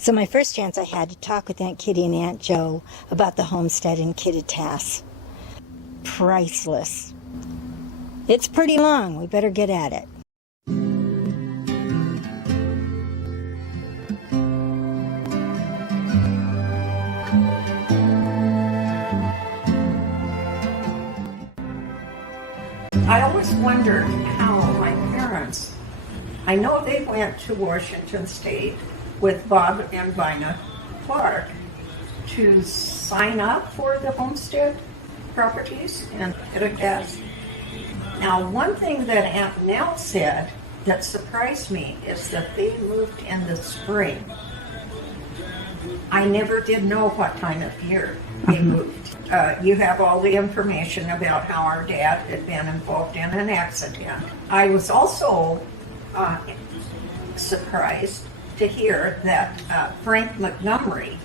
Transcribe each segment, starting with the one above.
So my first chance I had to talk with Aunt Kitty and Aunt Joe about the homestead in Kittitas. Priceless. It's pretty long. We better get at it. I always wondered how my parents, I know they went to Washington State with Bob and Vina Clark to sign up for the homestead properties in Kittitas. Now, one thing that Aunt Nell said that surprised me is that they moved in the spring. I never did know what time of year they moved. You have all the information about how our dad had been involved in an accident. I was also surprised to hear that Frank Montgomery,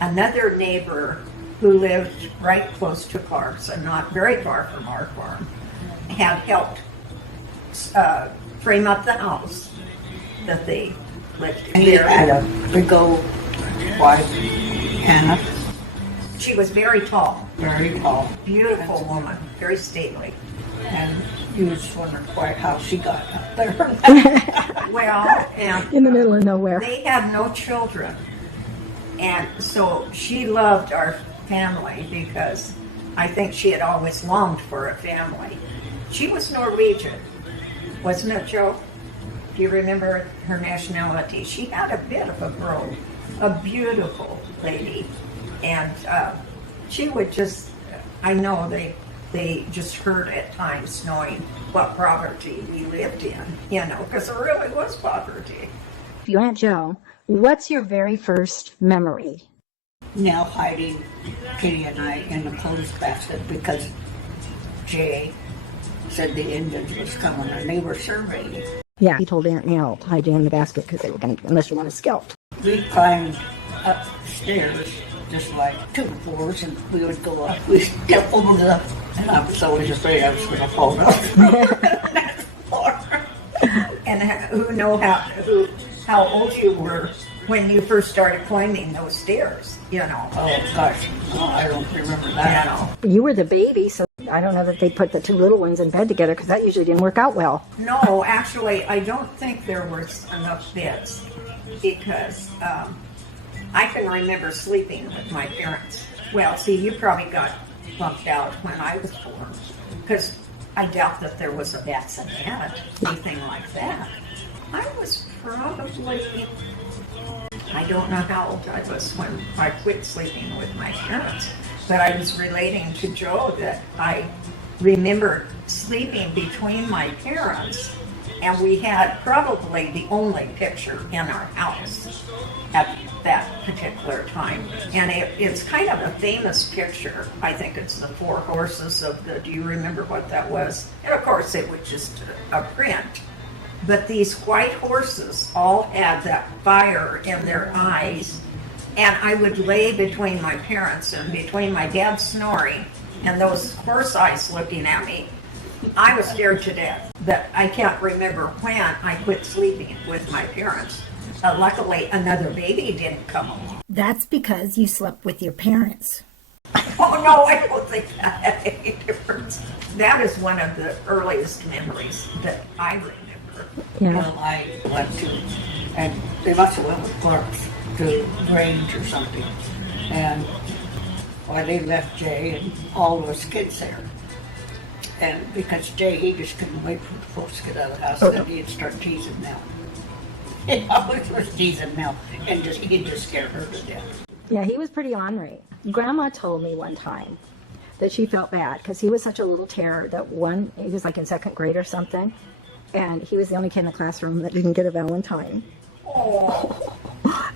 another neighbor who lived right close to Clark's and not very far from our farm, had helped frame up the house that they lived in. He had a big old wife, Hannah. She was very tall. Very tall. Beautiful woman, very stately. And you was wondering quite how she got up there. Well, and In the middle of nowhere. they had no children. And so she loved our family because I think she had always longed for a family. She was Norwegian, wasn't it, Joe? Do you remember her nationality? She had a bit of a brogue, a beautiful lady. And she would just, I know they just hurt at times knowing what poverty we lived in, because there really was poverty. You, Aunt Joe, what's your very first memory? Now hiding Kitty and I in the clothes basket because Jay said the Indians was coming and they were surveying. Yeah, he told Aunt Nell to hide you in the basket because they were going to, unless you want to scalp. We climbed upstairs, just like 2 floors, and we would go up. We'd step over and I was always afraid I was going to fall down that floor. And how old you were when you first started climbing those stairs, Oh, gosh. No, I don't remember that. You were the baby, so I don't know that they put the two little ones in bed together because that usually didn't work out well. No, actually, I don't think there was enough beds because I can remember sleeping with my parents. Well, see, you probably got bumped out when I was born because I doubt that there was a accident, anything like that. I was probably, I don't know how old I was when I quit sleeping with my parents, but I was relating to Joe that I remember sleeping between my parents, and we had probably the only picture in our house at that particular time. And it's kind of a famous picture. I think it's the 4 horses do you remember what that was? And of course it was just a print. But these white horses all had that fire in their eyes. And I would lay between my parents and between my dad snoring and those horse eyes looking at me. I was scared to death. But I can't remember when I quit sleeping with my parents. Luckily, another baby didn't come along. That's because you slept with your parents. Oh, no, I don't think that had any difference. That is one of the earliest memories that I remember. Yeah. Well, I went to, and they must have went with Clark's to Grange or something. And they left Jay and all those kids there. And because Jay, he just couldn't wait for the folks to get out of the house, then he'd start teasing them. He always was teasing them, and he'd just scare her to death. Yeah, he was pretty ornery. Grandma told me one time that she felt bad because he was such a little terror that he was like in 2nd grade or something, and he was the only kid in the classroom that didn't get a Valentine. Oh.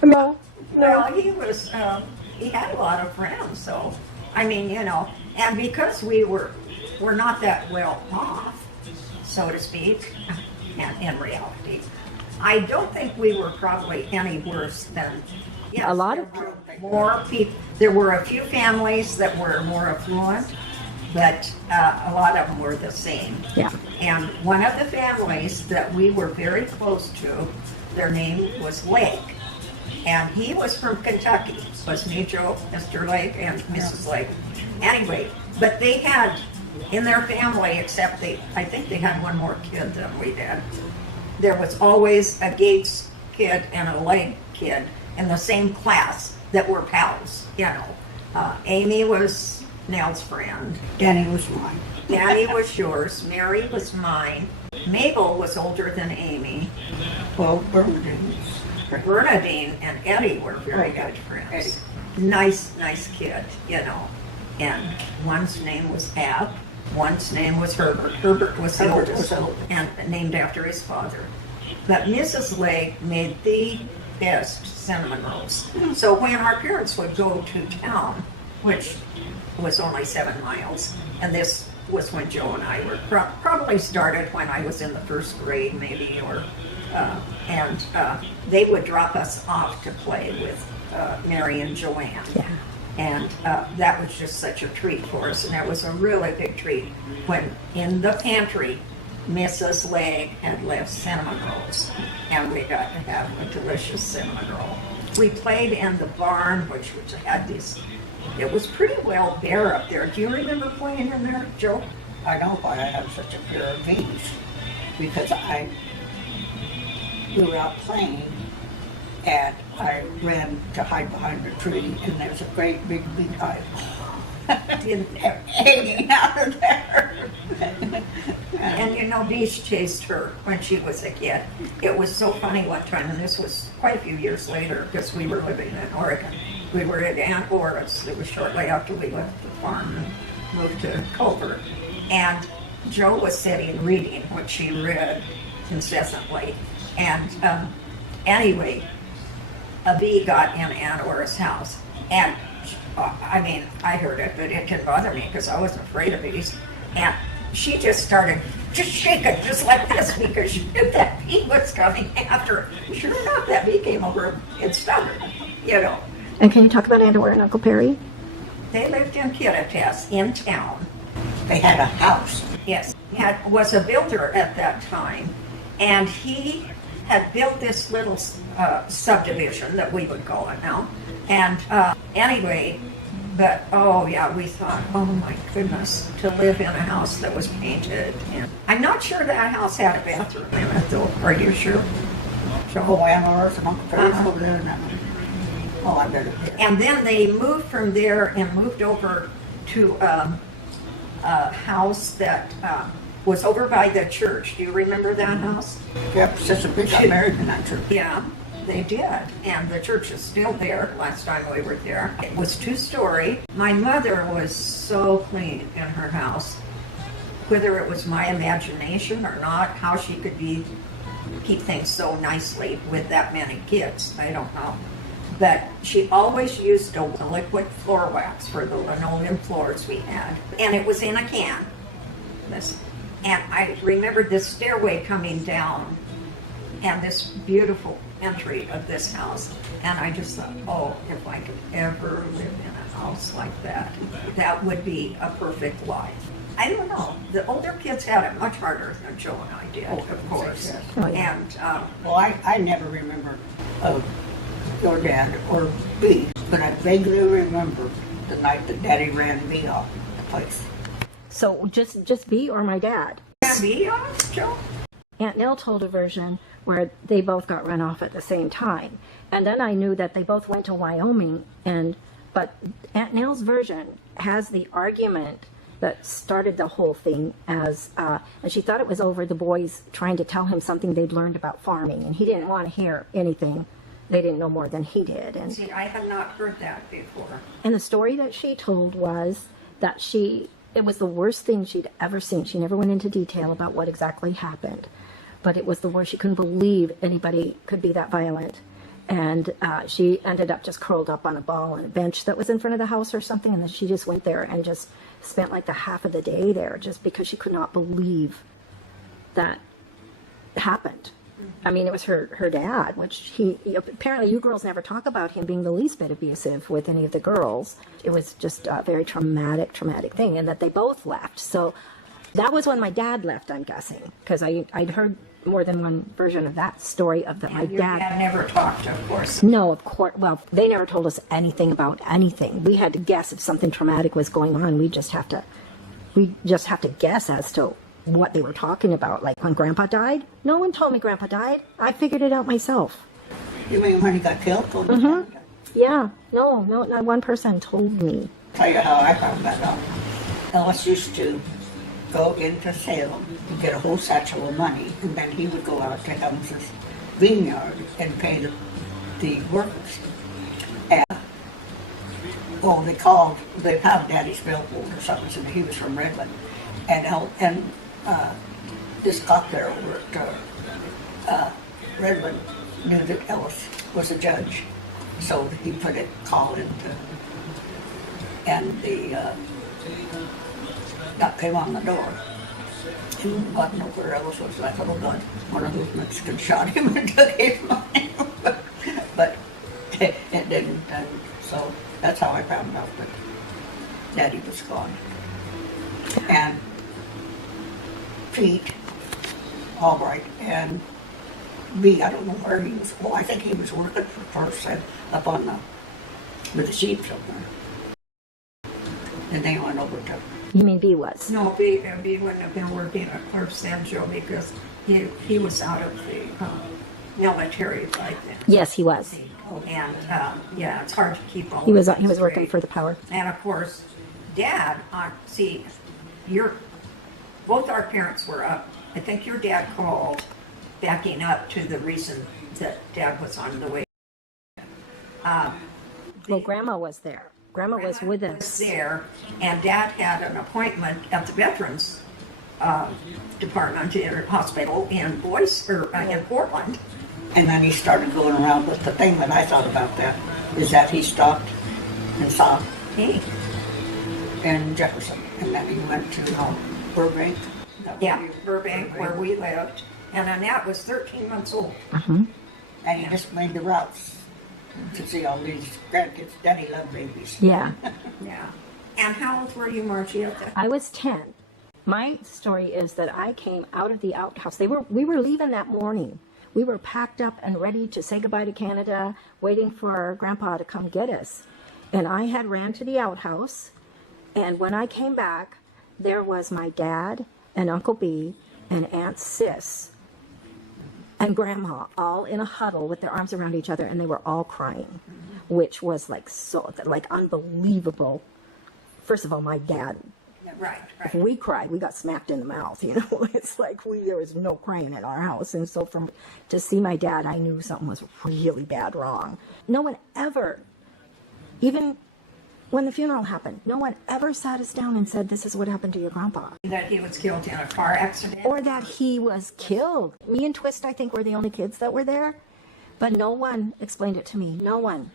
No. Well, he had a lot of friends, so, and because we're not that well off, so to speak, and in reality, I don't think we were probably any worse than, a lot of more people. There were a few families that were more affluent, but a lot of them were the same. Yeah. And one of the families that we were very close to, their name was Lake. And he was from Kentucky. Was me, Joe, Mr. Lake, and Mrs. Lake. Anyway, but they had in their family, except I think they had one more kid than we did. There was always a Gates kid and a Lake kid in the same class that were pals, you know. Amy was Nell's friend. Danny was mine. Danny was yours. Mary was mine. Mabel was older than Amy. Well, Bernadine. Bernadine and Eddie were very good friends. Eddie. Nice kid, you know. And one's name was Ab. One's name was Herbert. Herbert was the Herbert oldest, was the oldest. and named after his father. But Mrs. Lake made the best cinnamon rolls. So when our parents would go to town, which was only 7 miles, and this was when Joe and I were probably started when I was in the first grade, maybe, or and they would drop us off to play with Mary and Joanne. Yeah. And that was just such a treat for us, and that was a really big treat when in the pantry Mrs. Legg had left cinnamon rolls, and we got to have a delicious cinnamon roll. We played in the barn, which had this. It was pretty well bare up there. Do you remember playing in there, Joe? I know why I have such a fear of bees, because we were out playing, and I ran to hide behind a tree, and there's a great big bee hive hanging out of there. And you know, bees chased her when she was a kid. It was so funny one time, and this was quite a few years later, because we were living in Oregon. We were at Aunt Laura's. It was shortly after we left the farm and moved to Culver. And Joe was sitting reading what she read incessantly. And anyway, a bee got in Aunt Laura's house. And I mean, I heard it, but it didn't bother me because I wasn't afraid of bees. And she just started just shaking just like this because she knew that bee was coming after her. Sure enough, that bee came over and stung her, you know. And can you talk about Aunt Dora and Uncle Perry? They lived in Kittitas, in town. They had a house. Yes, was a builder at that time, and he had built this little subdivision that we would call it now. And anyway, but oh yeah, we thought, oh my goodness, to live in a house that was painted. And I'm not sure that house had a bathroom in it, though. Are you sure? Oh, Aunt Laura's and Uncle Perry's over there in that one. Oh, I better. And then they moved from there and moved over to a house that was over by the church. Do you remember that house? Yep, Sister Big got married in that church. Yeah, they did. And the church is still there. Last time we were there, it was 2-story. My mother was so clean in her house. Whether it was my imagination or not, how she could keep things so nicely with that many kids, I don't know. But she always used a liquid floor wax for the linoleum floors we had. And it was in a can. And I remembered this stairway coming down and this beautiful entry of this house. And I just thought, oh, if I could ever live in a house like that, that would be a perfect life. I don't know. The older kids had it much harder than Joe and I did, of course. Yes. Oh, yeah. And Well, I never remember your dad or Bee, but I vaguely remember the night that Daddy ran me off the place. So just B or my dad? be off, Joe? Aunt Nell told a version where they both got run off at the same time. And then I knew that they both went to Wyoming, but Aunt Nell's version has the argument that started the whole thing and she thought it was over the boys trying to tell him something they'd learned about farming, and he didn't want to hear anything. They didn't know more than he did. And See, I have not heard that before. And the story that she told was that it was the worst thing she'd ever seen. She never went into detail about what exactly happened, but it was the worst. She couldn't believe anybody could be that violent. And she ended up just curled up on a ball on a bench that was in front of the house or something, and then she just went there and just spent like the half of the day there just because she could not believe that happened. I mean, it was her dad, which apparently you girls never talk about him being the least bit abusive with any of the girls. It was just a very traumatic thing, and that they both left. So That was when my dad left, I'm guessing, because I'd heard more than one version of that story of that my And your dad. dad never talked, of course. No, of course. Well, they never told us anything about anything. We had to guess if something traumatic was going on. We just have to guess as to what they were talking about. Like when Grandpa died, no one told me Grandpa died. I figured it out myself. You mean when he got killed? Yeah, no, not one person told me. Tell you how I found that out. Ellis used to go into Salem and get a whole satchel of money, and then he would go out to Helms's vineyard and pay the workers. And, well, they found Daddy's billboard or something, so he was from Redmond. And this cop there over at Redmond knew that Ellis was a judge, so he put a call into, and the came on the door. And God knows where Ellis was. I thought, oh God, one of those Mexicans shot him and took his money. But it didn't. And so that's how I found out that Daddy was gone. And Pete, Albright, and me, I don't know where he was. Well, I think he was working for First up on with the sheep somewhere. And they went over to. You mean B was? No, B wouldn't have been working at Clark Sancho because he was out of the military by then. Yes, he was. And yeah, it's hard to keep all. He was of that working straight. for the power. And of course, Dad. See, both our parents were up. I think your dad called, backing up to the reason that Dad was on the way. Well, Grandma was there. Grandma was with Was us. there, and Dad had an appointment at the Veterans Department in hospital in in Portland. And then he started going around. But the thing that I thought about that is that he stopped and saw Hey, in Jefferson, and then he went to Burbank. yeah, Burbank, where we lived, and Annette was 13 months old. And he just made the routes to see all these grandkids. Daddy loved babies. Yeah. Yeah. And how old were you, Margie, at that? I was 10. My story is that I came out of the outhouse. We were leaving that morning. We were packed up and ready to say goodbye to Canada, waiting for Grandpa to come get us. And I had ran to the outhouse, and when I came back, there was my dad and Uncle B and Aunt Sis and Grandma all in a huddle with their arms around each other, and they were all crying, which was like unbelievable. First of all, my dad, Right, if right. we cried, we got smacked in the mouth, you know. It's like there was no crying in our house. And so to see my dad, I knew something was really bad wrong. No one ever, even when the funeral happened, no one ever sat us down and said, this is what happened to your grandpa. That he was killed in a car accident. Or that he was killed. Me and Twist, I think, were the only kids that were there. But no one explained it to me. No one.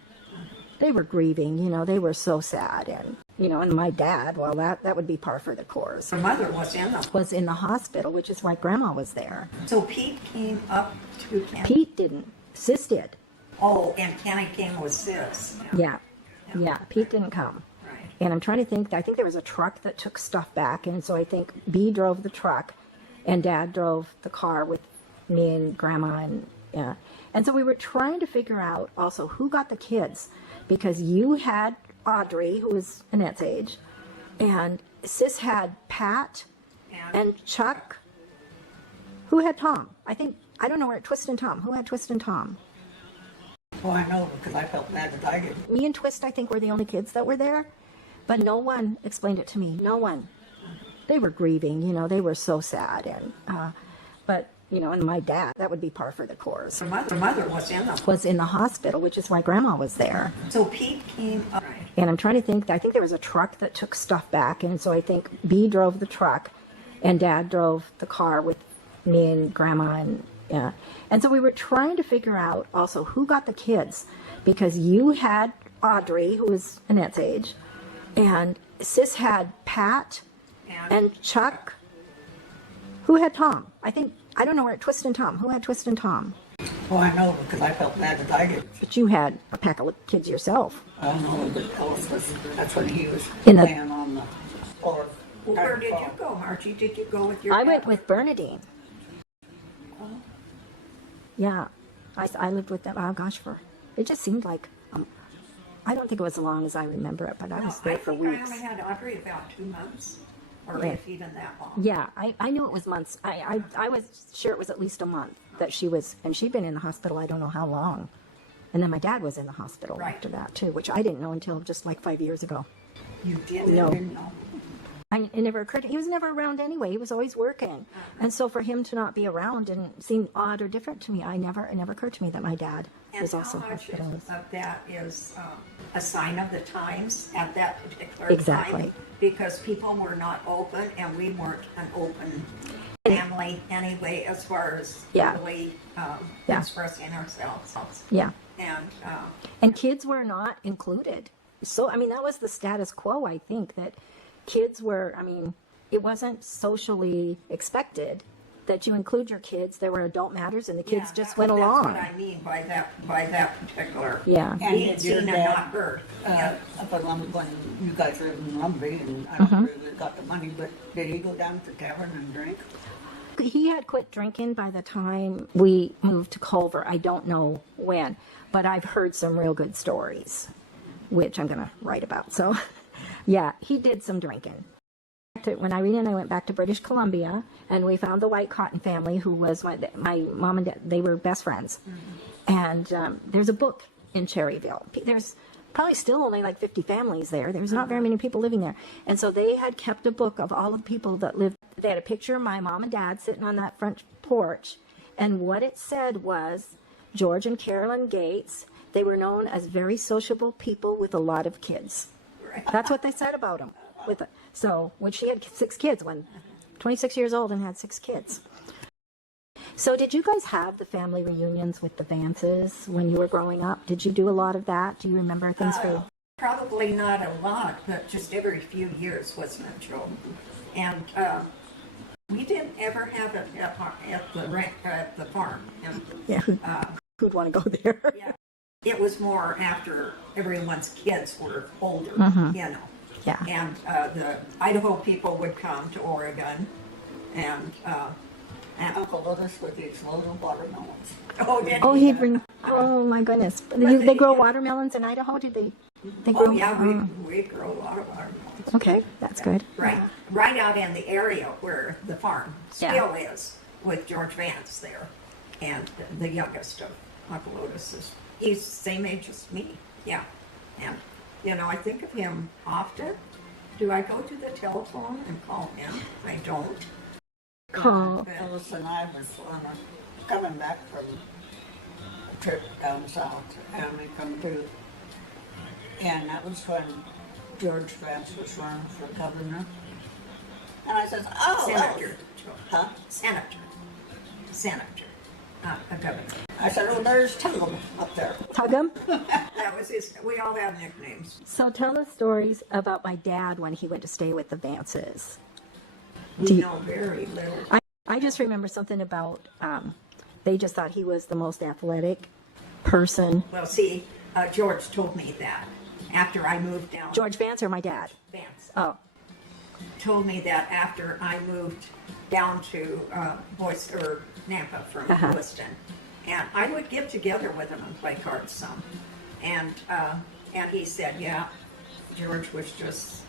They were grieving, you know. They were so sad. And, you know, and my dad, well, that would be par for the course. Her mother was in them. Was in the hospital, which is why Grandma was there. So Pete came up to Kenny. Pete didn't. Sis did. Oh, and Kenny came with Sis. Yeah. Pete didn't come. Right. And I'm trying to think, I think there was a truck that took stuff back. And so I think B drove the truck and Dad drove the car with me and Grandma. And yeah. And so we were trying to figure out also who got the kids, because you had Audrey, who was Annette's age, and Sis had Pat and Chuck. Who had Tom? I don't know where, Twist and Tom. Who had Twist and Tom? Well, I know because I felt bad that I did. Me and Twist, I think, were the only kids that were there, but no one explained it to me. No one. They were grieving, you know. They were so sad, and but you know, and my dad, that would be par for the course. Her mother was in them. Was in the hospital, which is why Grandma was there. So Pete came up. Right. And I'm trying to think, I think there was a truck that took stuff back, and so I think B drove the truck, and Dad drove the car with me and Grandma, and yeah. And so we were trying to figure out also who got the kids, because you had Audrey, who was Annette's age, and Sis had Pat and Chuck. Who had Tom? I don't know where, Twist and Tom. Who had Twist and Tom? Well, I know because I felt bad that I did. But you had a pack of kids yourself. I don't know, but Ellis was, that's when he was In the- laying on the floor. where did you go, Margie? Did you go with your I dad? went with Bernadine. Yeah, I lived with them. Oh gosh, it just seemed like I don't think it was as long as I remember it, but I was there for I think weeks. I only had Audrey about 2 months, or Yeah. if even that long. Yeah, I knew it was months. I was sure it was at least a month that she was, and she'd been in the hospital I don't know how long. And then my dad was in the hospital Right. after that too, which I didn't know until just like 5 years ago. You didn't? No. Didn't know. It never occurred. He was never around anyway. He was always working, and so for him to not be around and seem odd or different to me, it never occurred to me that my dad And was also how much hospitalized. of that is a sign of the times at that particular Exactly. time? Because people were not open, and we weren't an open family anyway, as far as Yeah. really Yeah. expressing ourselves. Yeah. And Kids were not included. So, I mean, that was the status quo, I think, that kids were, I mean, it wasn't socially expected that you include your kids. There were adult matters and the kids just went along. That's what I mean by that particular. Yeah. And Being did your seen and dad, not heard. up in Lumber, when you guys lived in Lumberby, and I Mm-hmm. don't really got the money, but did he go down to the tavern and drink? He had quit drinking by the time we moved to Culver. I don't know when, but I've heard some real good stories, which I'm going to write about. So, yeah, he did some drinking. When Irene and I went back to British Columbia, and we found the White Cotton family, who was my mom and dad, they were best friends. And there's a book in Cherryville. There's probably still only like 50 families there. There's not very many people living there. And so they had kept a book of all the people that lived. They had a picture of my mom and dad sitting on that front porch. And what it said was, George and Carolyn Gates, they were known as very sociable people with a lot of kids. That's what they said about them. When she had 6 kids, 26 years old and had 6 kids. So did you guys have the family reunions with the Vances when you were growing up? Did you do a lot of that? Do you remember things for? Probably not a lot, but just every few years, wasn't it, Joe? And we didn't ever have it at the farm. And, Yeah, who'd want to go there? yeah, it was more after everyone's kids were older, you know. Yeah. And the Idaho people would come to Oregon, and Uncle Lotus with these little watermelons. Oh, he'd bring. Oh my goodness! They grow watermelons in Idaho. Did they? They grow. Oh yeah, we grow a lot of watermelons. Okay, that's good. Right out in the area where the farm Yeah. still is, with George Vance there, and the youngest of Uncle Otis he's the same age as me. Yeah, and I think of him often. Do I go to the telephone and call him? I don't. Call. Phyllis and I was coming back from a trip down south, and we come through, and that was when George Vance was running for governor. And I says, "Oh, Senator. huh? Senator, not a governor. I said, "Oh, there's Tuggle up there." Tug'em. That was his. We all have nicknames. So tell us stories about my dad when he went to stay with the Vances. We know very little. I just remember something about they just thought he was the most athletic person. Well, see, George told me that after I moved down. George Vance or my dad? Vance Oh, told me that after I moved down to Nampa from Lewiston, and I would get together with him and play cards some, and he said, yeah, George was just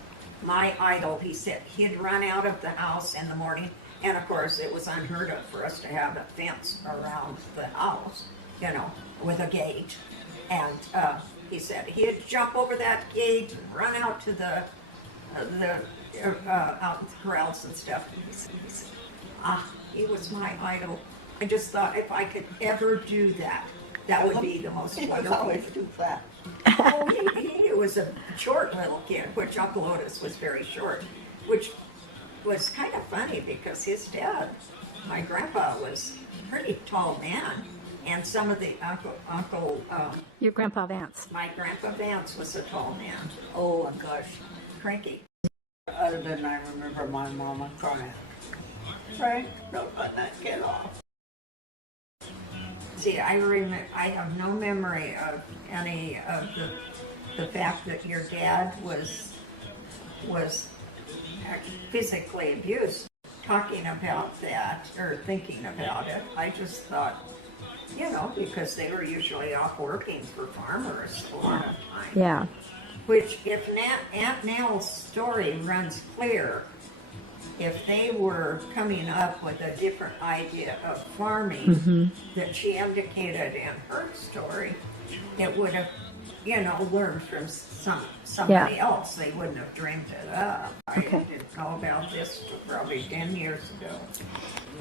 my idol. He said he'd run out of the house in the morning, and of course it was unheard of for us to have a fence around the house, with a gate, and he said he'd jump over that gate and run out to the out in the corrals and stuff. He said, he was my idol. I just thought if I could ever do that, that would be the most He was wonderful. always too fat. Oh, he was a short little kid, which Uncle Otis was very short, which was kind of funny because his dad, my grandpa, was a pretty tall man, and some of the your Grandpa Vance. my grandpa Vance was a tall man. Oh my gosh. Cranky. Other than I remember my mama crying, "Frank, don't let that kid off." See, I have no memory of any of the fact that your dad was physically abused. Talking about that or thinking about it, I just thought, because they were usually off working for farmers a lot of time. Yeah. Which, if Aunt Nell's story runs clear, if they were coming up with a different idea of farming that she indicated in her story, it would have, learned from somebody else. They wouldn't have dreamed it up. Okay. I didn't know about this till probably 10 years ago.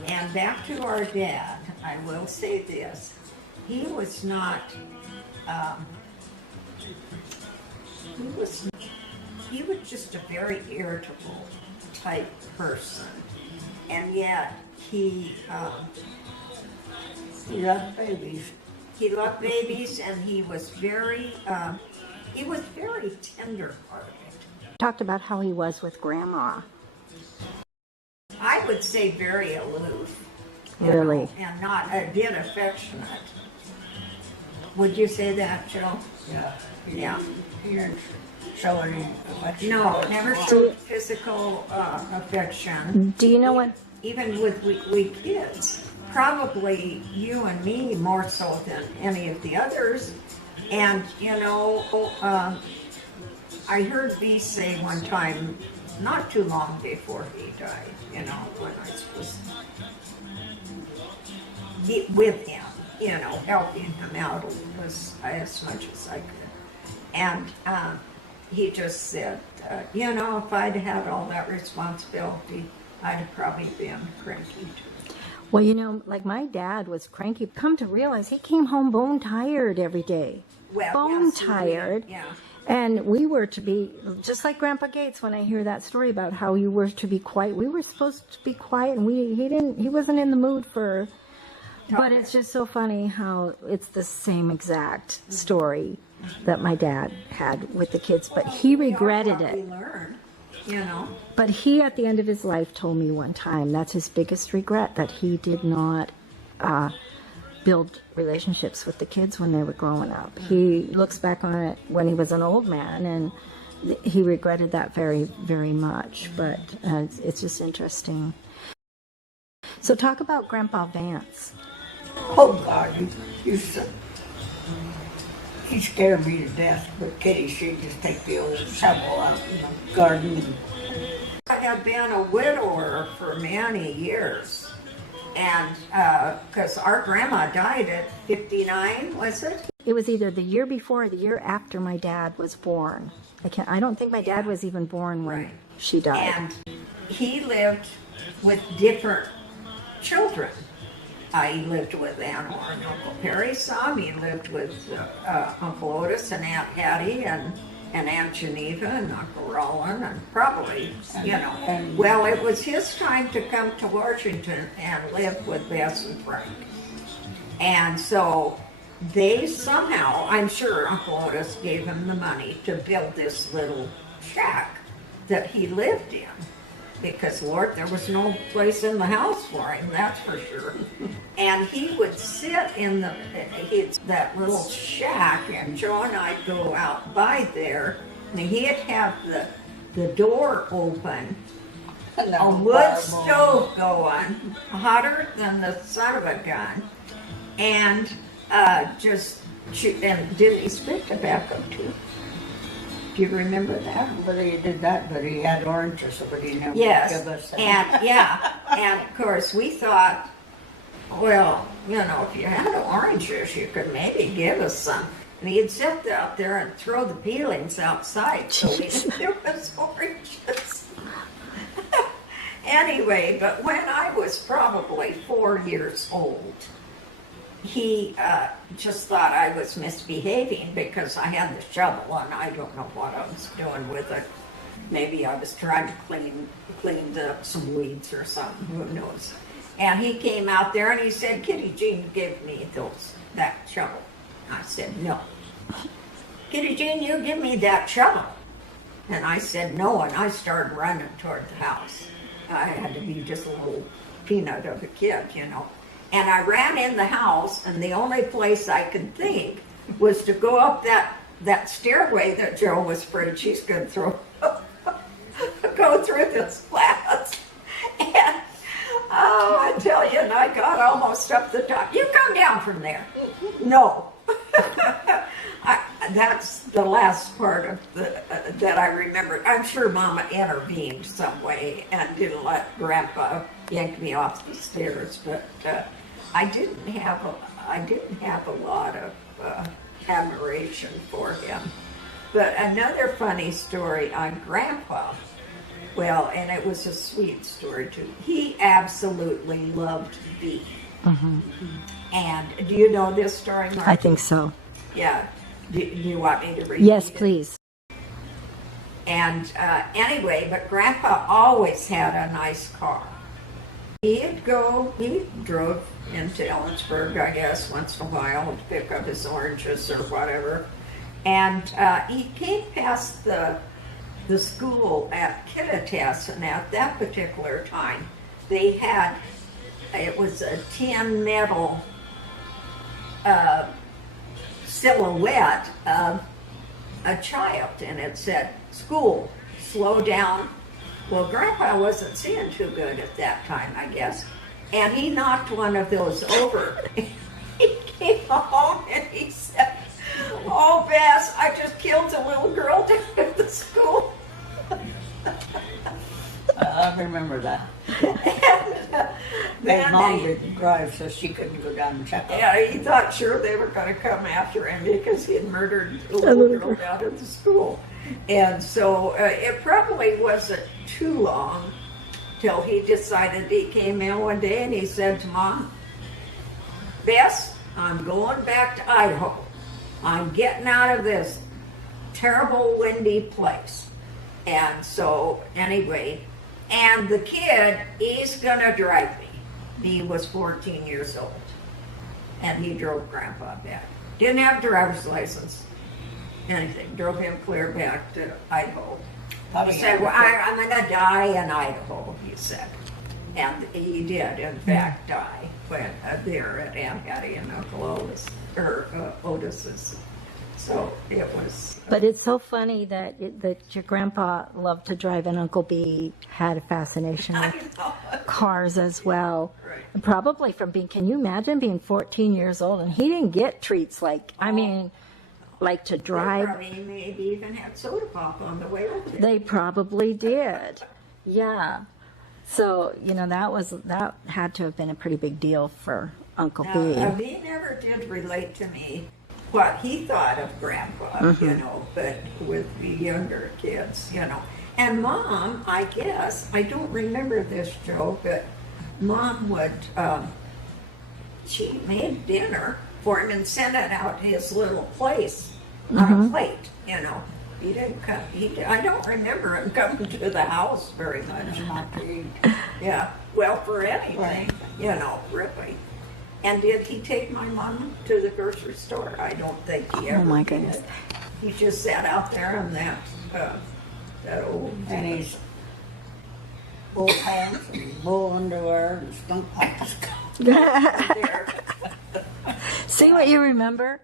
And back to our dad, I will say this. He was not, he was just a very irritable type person. And yet he loved babies. He loved babies, and he was very tender-hearted. Talked about how he was with Grandma. I would say very aloof. Really? And not a bit affectionate. Would you say that, Jill? Yeah. Yeah. He didn't show any affection. No, never showed physical affection. Do you know what? Even with we kids. Probably you and me more so than any of the others. And, I heard B say one time, not too long before he died, when I was with him, helping him out as much as I could. And he just said, if I'd had all that responsibility, I'd have probably been cranky too. Well, like my dad was cranky. Come to realize he came home bone tired every day. Well, bone yes, tired. Yeah. And we were to be, just like Grandpa Gates, when I hear that story about how you were to be quiet, we were supposed to be quiet, and he wasn't in the mood for, but it's just so funny how it's the same exact story that my dad had with the kids, but he regretted We it. learn, But he, at the end of his life, told me one time that's his biggest regret, that he did not build relationships with the kids when they were growing up. He looks back on it when he was an old man, and he regretted that very, very much. But it's just interesting. So talk about Grandpa Vance. Oh God, he scared me to death. But Kitty, she'd just take the old shovel out in the garden. I had been a widower for many years. And because our grandma died at 59, was it? It was either the year before or the year after my dad was born. I don't think my dad was even born when she died. And he lived with different children. He lived with Aunt Orr and Uncle Perry some. He lived with Uncle Otis and Aunt Hattie and Aunt Geneva and Uncle Roland, and probably, well, it was his time to come to Washington and live with Bess and Frank. And so they somehow, I'm sure Uncle Otis gave him the money to build this little shack that he lived in. Because, Lord, there was no place in the house for him, that's for sure. And he would sit in that little shack, and Joe and I'd go out by there, and he'd have the door open, a wood stove going, hotter than the son of a gun, and just shoot. And didn't he spit tobacco too? Do you remember that? But he did that, but he had oranges, so he never Yes, give us any. and of course we thought, well, if you had oranges, you could maybe give us some. And he'd sit out there and throw the peelings outside, so we didn't give us oranges. Anyway, but when I was probably 4 years old, he just thought I was misbehaving because I had the shovel and I don't know what I was doing with it. Maybe I was trying to clean up some weeds or something, who knows. And he came out there and he said, Kitty Jean, give me that shovel. I said, no. Kitty Jean, you give me that shovel. And I said, no, and I started running toward the house. I had to be just a little peanut of a kid, And I ran in the house, and the only place I could think was to go up that stairway that Joe was afraid she's going to throw. Go go through this class. And, oh, I tell you, and I got almost up the top. You come down from there. No. That's the last part of that I remember. I'm sure Mama intervened some way and didn't let Grandpa yank me off the stairs, but I didn't have a lot of admiration for him. But another funny story on Grandpa. Well, and it was a sweet story too. He absolutely loved beef. Mm-hmm. And do you know this story, Mark? I think so. Yeah. Do you want me to repeat Yes, it? please. And anyway, but Grandpa always had a nice car. He drove into Ellensburg, I guess, once in a while to pick up his oranges or whatever. And he came past the school at Kittitas, and at that particular time, it was a tin metal silhouette of a child, and it said, "School, slow down." Well, Grandpa wasn't seeing too good at that time, I guess, and he knocked one of those over. He came home and he said, "Oh, Bess, I just killed a little girl down at the school." I remember that. And, His mom didn't drive, so she couldn't go down and check on him. yeah, he thought sure they were going to come after him because he had murdered a little girl down at the school. And so it probably wasn't too long till he decided. He came in one day and he said to Mom, "Bess, I'm going back to Idaho. I'm getting out of this terrible windy place." And so anyway, and the kid, he's going to drive me. He was 14 years old, and he drove Grandpa back. Didn't have a driver's license, anything. Drove him clear back to Idaho. He said, "Well, I'm going to die in Idaho," he said. And he did, in fact, die when there at Aunt Hattie and Uncle Otis's. So it was. But it's so funny that your grandpa loved to drive, and Uncle B had a fascination with cars as well. Right. And probably from can you imagine being 14 years old and he didn't get treats like to drive. They probably maybe even had soda pop on the way over there. They probably did. Yeah. So, that had to have been a pretty big deal for Uncle B. He never did relate to me what he thought of Grandpa, but with the younger kids, And Mom, I guess, I don't remember this, Joe, but Mom would, she made dinner for him and sent it out to his little place on a plate, He didn't come, I don't remember him coming to the house very much. Not to eat. Yeah, well, for anything, Right. really. And did he take my mom to the grocery store? I don't think he ever Oh my did. goodness. He just sat out there in that old... And he's bull pants and bull underwear and skunk like a skunk. there. See what you remember?